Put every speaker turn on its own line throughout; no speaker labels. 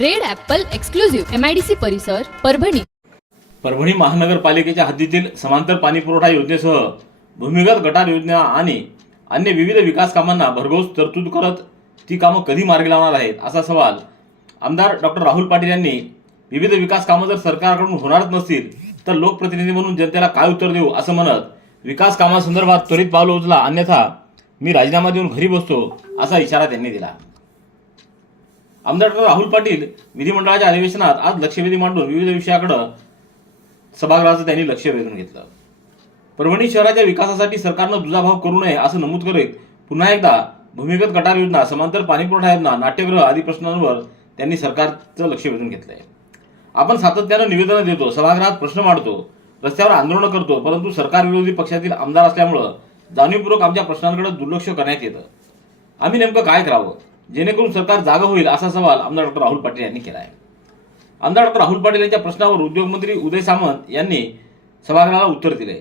red apple exclusive MIDC परिसर परभणी
परभणी महानगरपालिकेच्या हद्दीतील समांतर पाणी पुरवठा योजनेसह भूमिगत गटार योजना आणि अन्य विविध विकास कामांना भरघोस तरतूद करत ती कामं कधी मार्गी लावणार आहेत असा सवाल आमदार डॉक्टर राहुल पाटील यांनी विविध विकास कामं जर सरकारकडून होणारच नसतील तर लोकप्रतिनिधी म्हणून जनतेला काय उत्तर देऊ असं म्हणत विकास कामासंदर्भात त्वरित पावलं उचला अन्यथा मी राजीनामा देऊन घरी बसतो असा इशारा त्यांनी दिला आमदार डॉक्टर राहुल पाटील विधिमंडळाच्या अधिवेशनात आज लक्षवेधी मांडून विविध विषयाकडे सभागृहाचं त्यांनी लक्ष वेधून घेतलं परभणी शहराच्या विकासासाठी सरकारनं दुजाभाव करू नये असं नमूद करीत पुन्हा एकदा भूमिगत गटार योजना समांतर पाणीपुरवठा योजना नाट्यगृह आदी प्रश्नांवर त्यांनी सरकारचं लक्ष वेधून घेतलंय आपण सातत्यानं निवेदन देतो सभागृहात प्रश्न मांडतो रस्त्यावर आंदोलन करतो परंतु सरकार विरोधी पक्षातील आमदार असल्यामुळं जाणीवपूर्वक आमच्या प्रश्नांकडे दुर्लक्ष करण्यात येतं आम्ही नेमकं काय करावं जेणेकरून सरकार जागा होईल असा सवाल आमदार डॉक्टर राहुल पाटील यांनी केला आहे आमदार डॉक्टर राहुल पाटील यांच्या प्रश्नावर उद्योगमंत्री उदय सामंत यांनी सभागृहाला उत्तर दिले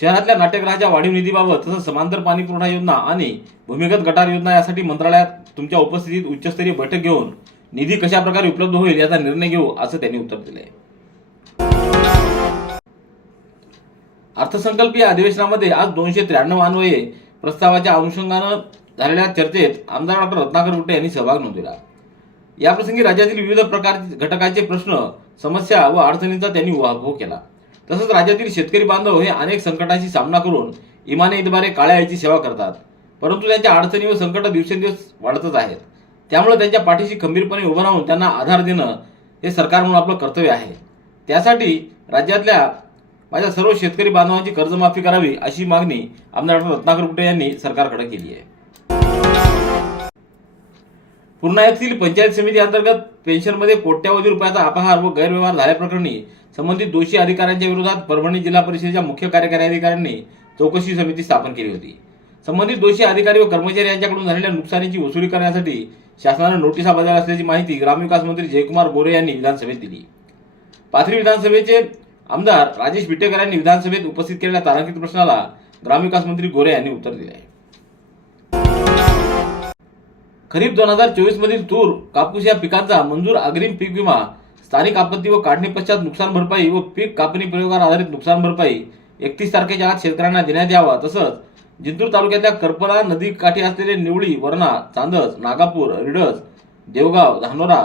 शहरातल्या नाट्यगृहाच्या वाढीव निधीबाबत तसंच समांतर पाणी पुरवठा योजना आणि भूमिगत गटार योजना यासाठी मंत्रालयात तुमच्या उपस्थितीत उच्चस्तरीय बैठक घेऊन निधी कशा प्रकारे उपलब्ध होईल याचा निर्णय घेऊ असं त्यांनी उत्तर दिले अर्थसंकल्पीय अधिवेशनामध्ये आज दोनशे त्र्याण्णव अन्वये प्रस्तावाच्या अनुषंगानं झालेल्या चर्चेत आमदार डॉक्टर रत्नाकर गुट्टे यांनी सहभाग नोंदविला याप्रसंगी राज्यातील विविध प्रकार घटकाचे प्रश्न समस्या व अडचणींचा त्यांनी उहाभोग केला तसंच राज्यातील शेतकरी बांधव हे अनेक संकटांशी सामना करून इमाने इतबारे काळ्या याची सेवा करतात परंतु त्यांच्या अडचणी व संकट दिवसेंदिवस वाढतच आहेत त्यामुळे त्यांच्या पाठीशी खंबीरपणे उभं राहून त्यांना आधार देणं हे सरकार म्हणून आपलं कर्तव्य आहे त्यासाठी राज्यातल्या माझ्या सर्व शेतकरी बांधवांची कर्जमाफी करावी अशी मागणी आमदार रत्नाकर गुट्टे यांनी सरकारकडे केली आहे पूर्णा येथील पंचायत समिती अंतर्गत पेन्शनमध्ये कोट्यावधी रुपयाचा अपहार व गैरव्यवहार झाल्याप्रकरणी संबंधित दोषी अधिकाऱ्यांच्या विरोधात परभणी जिल्हा परिषदेच्या मुख्य कार्यकारी अधिकाऱ्यांनी चौकशी समिती स्थापन केली होती संबंधित दोषी अधिकारी व कर्मचारी यांच्याकडून झालेल्या नुकसानीची वसुली करण्यासाठी शासनानं नोटिसा बजावल्या असल्याची माहिती ग्रामविकास मंत्री जयकुमार गोरे यांनी विधानसभेत दिली पाथरी विधानसभेचे आमदार राजेश विटेकर यांनी विधानसभेत उपस्थित केलेल्या तारांकित प्रश्नाला ग्रामविकास मंत्री गोरे यांनी उत्तर दिले आहे खरीप दोन हजार चोवीस मधील तूर कापूस या पिकांचा मंजूर अग्रिम पीक विमा स्थानिक आपत्ती व काढणी पश्चात नुकसान भरपाई व पीक कापणी प्रयोगावर आधारित नुकसान भरपाई एकतीस तारखेच्या आत शेतकऱ्यांना देण्यात यावा तसंच जिंतूर तालुक्यातल्या करपरा नदी काठी असलेले निवळी वर्णा चांदस नागापूर रिडस देवगाव धानोरा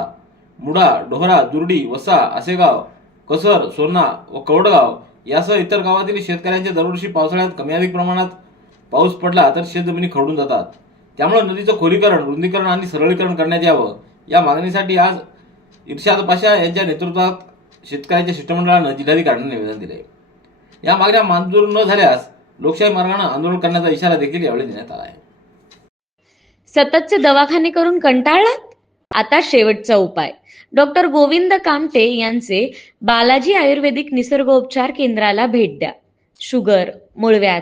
मुडा डोहरा दुर्डी वसा आसेगाव कसर सोना व कवडगाव यासह इतर गावातील शेतकऱ्यांच्या दरवर्षी पावसाळ्यात कमी अधिक प्रमाणात पाऊस पडला तर शेतजमिनी खडून जातात त्यामुळे नदीचं खोलीकरण रुंदीकरण आणि सरळीकरण करण्यात यावं या मागणीसाठी आज इर्शाद पाशा यांच्या नेतृत्वात शेतकऱ्यांच्या शिष्टमंडळानं जिल्हाधिकाऱ्यांना निवेदन दिले या मागण्या मंजूर न झाल्यास लोकशाही मार्गानं आंदोलन करण्याचा इशारा देखील यावेळी देण्यात आला आहे
सततचे दवाखाने करून कंटाळलात आता शेवटचा उपाय डॉक्टर गोविंद कामटे यांचे बालाजी आयुर्वेदिक निसर्गोपचार केंद्राला भेट द्या शुगर मूळव्याध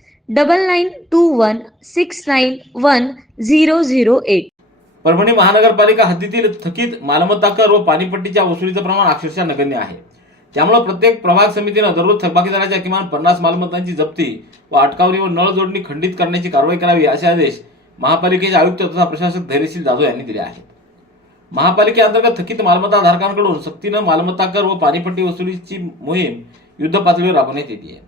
double nine two one six nine one zero zero eight
Parbhani महानगरपालिका हद्दीतील थकीत मालमत्ता कर व पाणीपट्टीच्या वसुलीचं प्रमाण अक्षरशः नगण्य आहे त्यामुळे प्रत्येक प्रभाग समितीनं दररोज थकबाकीदाराच्या किमान पन्नास मालमत्तांची जप्ती व अटकावरी व नळ जोडणी खंडित करण्याची कारवाई करावी असे आदेश महापालिकेचे आयुक्त तथा प्रशासक धैर्यशील जाधव यांनी दिले आहेत महापालिकेअंतर्गत थकीत मालमत्ता धारकांकडून सक्तीनं मालमत्ता कर व पाणीपट्टी वसुलीची मोहीम युद्ध पातळीवर राबवण्यात आहे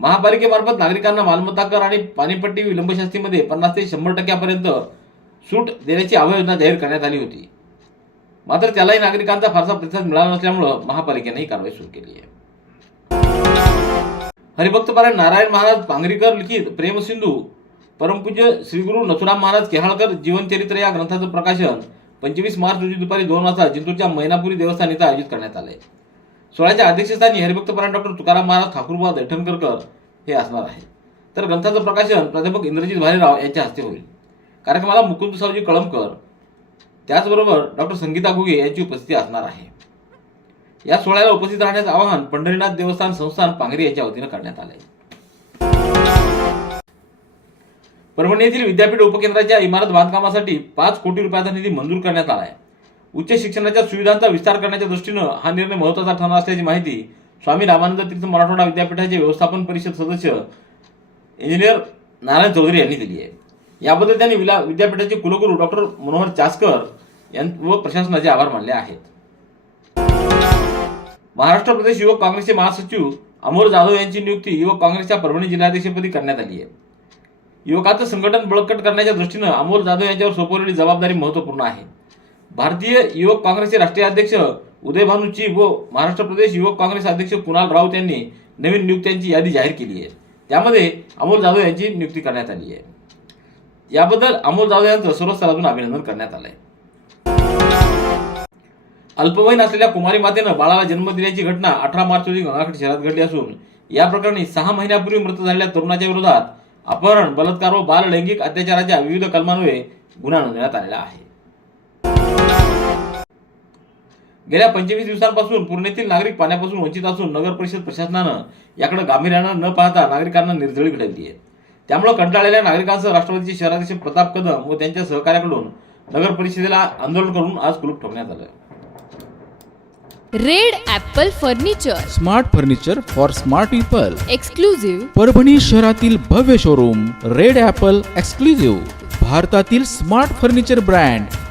महापालिकेमार्फत नागरिकांना मालमत्ता कर आणि पाणीपट्टी विलंबशास्तीमध्ये पन्नास ते शंभर टक्क्यापर्यंत सूट देण्याची आवयोजना जाहीर करण्यात आली होती मात्र त्यालाही नागरिकांचा फारसा प्रतिसाद मिळाला नसल्यामुळे महापालिकेने ही कारवाई सुरू केली आहे हरिभक्तपारायण नारायण महाराज पांगरीकर लिखित प्रेमसिंधू परमपूज्य श्रीगुरु नथुराम महाराज केहाळकर जीवनचरित्र या ग्रंथाचं प्रकाशन पंचवीस मार्च रोजी दुपारी दोन वाजता जिंतूरच्या मैनापुरी देवस्थान इथं आयोजित करण्यात आलं सोहळ्याच्या अध्यक्षस्थानी हरिभक्तपरायण डॉक्टर तुकाराम महाराज ठाकूरबा दैठणकरकर हे असणार आहे तर ग्रंथाचं प्रकाशन प्राध्यापक इंद्रजित भालेराव यांच्या हस्ते होईल कार्यक्रमाला मुकुंद सावजी कळमकर त्याचबरोबर डॉक्टर संगीता घुगे यांची उपस्थिती असणार आहे या सोहळ्याला उपस्थित राहण्याचं आवाहन पंढरीनाथ देवस्थान संस्थान पांगरी यांच्या वतीनं करण्यात आलं आहे परभणी येथील विद्यापीठ उपकेंद्राच्या इमारत बांधकामासाठी पाच कोटी रुपयाचा निधी मंजूर करण्यात आला आहे उच्च शिक्षणाच्या सुविधांचा विस्तार करण्याच्या दृष्टीनं हा निर्णय महत्वाचा ठरणार असल्याची माहिती स्वामी रामानंद तीर्थ मराठवाडा विद्यापीठाचे व्यवस्थापन परिषद सदस्य इंजिनियर नारायण चौधरी यांनी दिली आहे याबद्दल त्यांनी विला विद्यापीठाचे कुलगुरू डॉक्टर मनोहर चासकर यां व प्रशासनाचे आभार मानले आहेत महाराष्ट्र प्रदेश युवक काँग्रेसचे महासचिव अमोल जाधव यांची नियुक्ती युवक काँग्रेसच्या परभणी जिल्हाध्यक्षपदी करण्यात आली आहे युवकाचं संघटन बळकट करण्याच्या दृष्टीनं अमोल जाधव यांच्यावर सोपवलेली जबाबदारी महत्वपूर्ण आहे भारतीय युवक काँग्रेसचे राष्ट्रीय अध्यक्ष उदय भानुची व महाराष्ट्र प्रदेश युवक काँग्रेस अध्यक्ष कुणाल राऊत यांनी नवीन नियुक्त्यांची यादी जाहीर केली आहे त्यामध्ये अमोल जाधव यांची नियुक्ती करण्यात आली आहे याबद्दल अमोल जाधव यांचं सर्व स्तरातून अभिनंदन करण्यात आलंय अल्पवयीन असलेल्या कुमारी मातेनं बाळाला जन्म दिल्याची घटना अठरा मार्च रोजी गंगाखेड शहरात घडली असून या प्रकरणी सहा महिन्यापूर्वी मृत झालेल्या तरुणाच्या विरोधात अपहरण बलात्कार व बाल लैंगिक अत्याचाराच्या विविध कलमांमुळे गुन्हा नोंदवण्यात आलेला आहे गेल्या पंचवीस दिवसांपासून पुणेतील नागरिक पाण्यापासून वंचित असून नगर परिषद प्रशासनानं याकडे गांभीर्यानं न पाहता नागरिकांना निर्जळी घडवली आहे त्यामुळे कंटाळलेल्या नागरिकांसह राष्ट्रवादीचे शहराध्यक्ष प्रताप कदम व त्यांच्या सहकार्याकडून नगर परिषदेला आंदोलन करून आज कुलूप ठोकण्यात आलं
red apple furniture
smart furniture for smart people
exclusive
Parbhani शहरातील भव्य शोरूम रेड ऍपल एक्सक्लुझिव्ह भारतातील smart furniture brand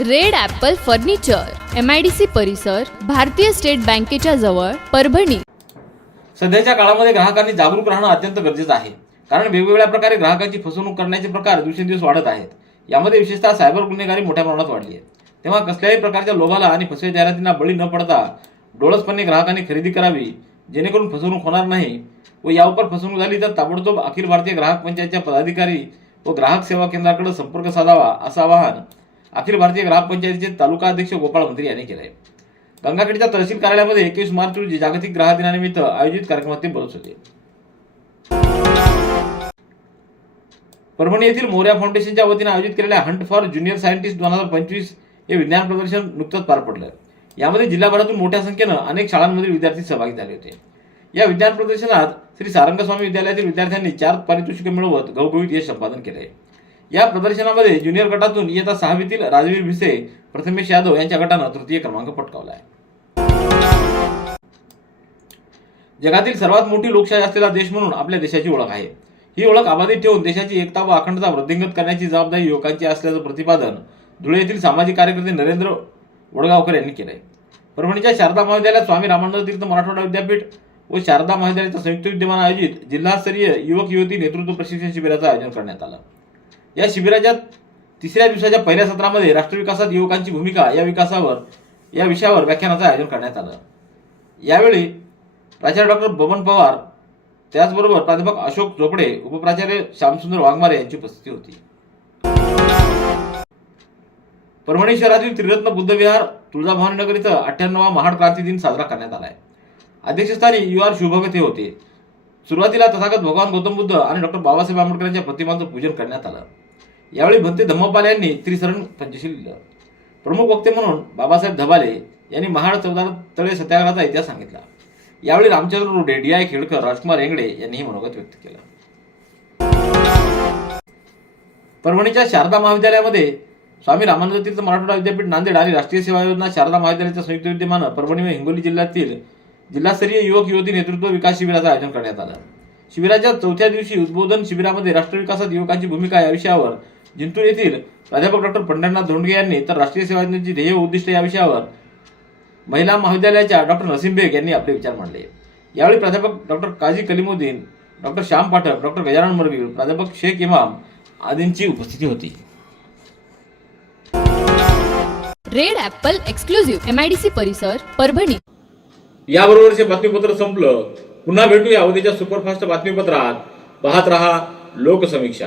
red apple furniture M I D C परिसर भारतीय स्टेट बँकेच्या जवळ परभणी
सध्याच्या काळामध्ये ग्राहकांनी जागरूक राहणं अत्यंत गरजेचं आहे कारण वेगवेगळ्या प्रकारे ग्राहकांची फसवणूक करण्याचे प्रकार दिवसेंदिवस वाढत आहेत यामध्ये विशेषतः सायबर गुन्हेगारी मोठ्या प्रमाणात वाढली आहे तेव्हा कसल्याही प्रकारच्या लोभाला आणि फसवे जाहिरातींना बळी न पडता डोळसपणे ग्राहकांनी खरेदी करावी जेणेकरून फसवणूक होणार नाही व यावर फसवणूक झाली तर ताबडतोब अखिल भारतीय ग्राहक पंचायतच्या पदाधिकारी व ग्राहक सेवा केंद्राकडे संपर्क साधावा असं आवाहन अखिल भारतीय ग्रामपंचायतीचे तालुका अध्यक्ष गोपाळ मंत्री यांनी केले गंगाखेडच्या तहसील कार्यालयामध्ये एकवीस मार्च रोजी जागतिक ग्राहक दिनानिमित्त आयोजित कार्यक्रमात ते बोलत होते परभणी येथील मोर्या फाउंडेशनच्या वतीने आयोजित केलेल्या हंट फॉर ज्युनियर सायंटिस्ट दोन हजार पंचवीस हे विज्ञान प्रदर्शन नुकतंच पार पडलं यामध्ये जिल्हाभरातून मोठ्या संख्येनं अनेक शाळांमधील विद्यार्थी सहभागी झाले होते या विज्ञान प्रदर्शनात श्री सारंगस्वामी विद्यालयातील विद्यार्थ्यांनी चार पारितोषिक मिळवत घवघवीत यश संपादन केले या प्रदर्शनामध्ये ज्युनियर गटातून इयत्ता सहावीतील राजवीर भिसे प्रथमेश यादव यांच्या गटानं तृतीय क्रमांक पटकावला आहे जगातील सर्वात मोठी लोकशाही असलेला देश म्हणून आपल्या देशाची ओळख आहे ही ओळख अबाधित ठेवून देशाची एकता व अखंडता वृद्धिंगत करण्याची जबाबदारी युवकांची असल्याचं प्रतिपादन धुळे येथील सामाजिक कार्यकर्ते नरेंद्र वडगावकर यांनी केलंय परभणीच्या शारदा महाविद्यालयात स्वामी रामानंद तीर्थ मराठवाडा विद्यापीठ व शारदा महाविद्यालयाच्या संयुक्त विद्यमान आयोजित जिल्हास्तरीय युवक युवती नेतृत्व प्रशिक्षण शिबिराचं आयोजन करण्यात आलं या शिबिराच्या तिसऱ्या दिवसाच्या पहिल्या सत्रामध्ये राष्ट्रविकासात युवकांची भूमिका या विकासावर या विषयावर व्याख्यानाचं आयोजन करण्यात आलं यावेळी प्राचार्य डॉक्टर बबन पवार त्याचबरोबर प्राध्यापक अशोक चोपडे उपप्राचार्य श्यामसुंदर वाघमारे यांची उपस्थिती होती परभणी शहरातील त्रिरत्न बुद्धविहार विहार नगर इथं अठ्ठ्याण्णवा महाड क्रांती दिन साजरा करण्यात आला आहे अध्यक्षस्थानी यु आर शुभगत हे होते सुरुवातीला तथागत भगवान गौतम बुद्ध आणि डॉक्टर बाबासाहेब आंबेडकरांच्या यांच्या प्रतिमांचं पूजन करण्यात आलं यावेळी भंते धम्मपाल यांनी त्रिसरण पंचशील लिहिलं प्रमुख वक्ते म्हणून बाबासाहेब धबाले यांनी महाड चौदा तळे सत्याग्रहाचा इतिहास सांगितला यावेळी रामचंद्र रोडे डी आय खेडकर राजकुमार हेगडे यांनीही मनोगत व्यक्त केलं परभणीच्या शारदा महाविद्यालयामध्ये स्वामी रामानंद तीर्थ मराठवाडा विद्यापीठ नांदेड आणि राष्ट्रीय सेवा योजना शारदा महाविद्यालयाच्या संयुक्त विद्यमानं परभणी व हिंगोली जिल्ह्यातील जिल्हास्तरीय युवक युवती नेतृत्व विकास शिबिराचं आयोजन करण्यात आलं शिबिराच्या चौथ्या दिवशी उद्बोधन शिबिरामध्ये राष्ट्रविकासात युवकांची भूमिका या विषयावर जिंतूर येथील प्राध्यापक डॉक्टर पंढरनाथ धोंडगे यांनी तर राष्ट्रीय सेवा योजनेची ध्येय उद्दिष्ट या विषयावर महिला महाविद्यालयाच्या डॉक्टर नसीम बेग यांनी आपले विचार मांडले यावेळी प्राध्यापक doctor Kazi Kalimuddin doctor Shyam Pathak doctor Gajanan Marvir प्राध्यापक शेख इमाम आदींची उपस्थिती होती
रेड ऍपल एक्सक्लुझिव्ह एमआयडीसी परिसर परभणी
याबरोबरचे बातमीपत्र संपलं पुन्हा भेटूया उद्याच्या सुपरफास्ट बातमीपत्रात पाहत रहा लोकसमीक्षा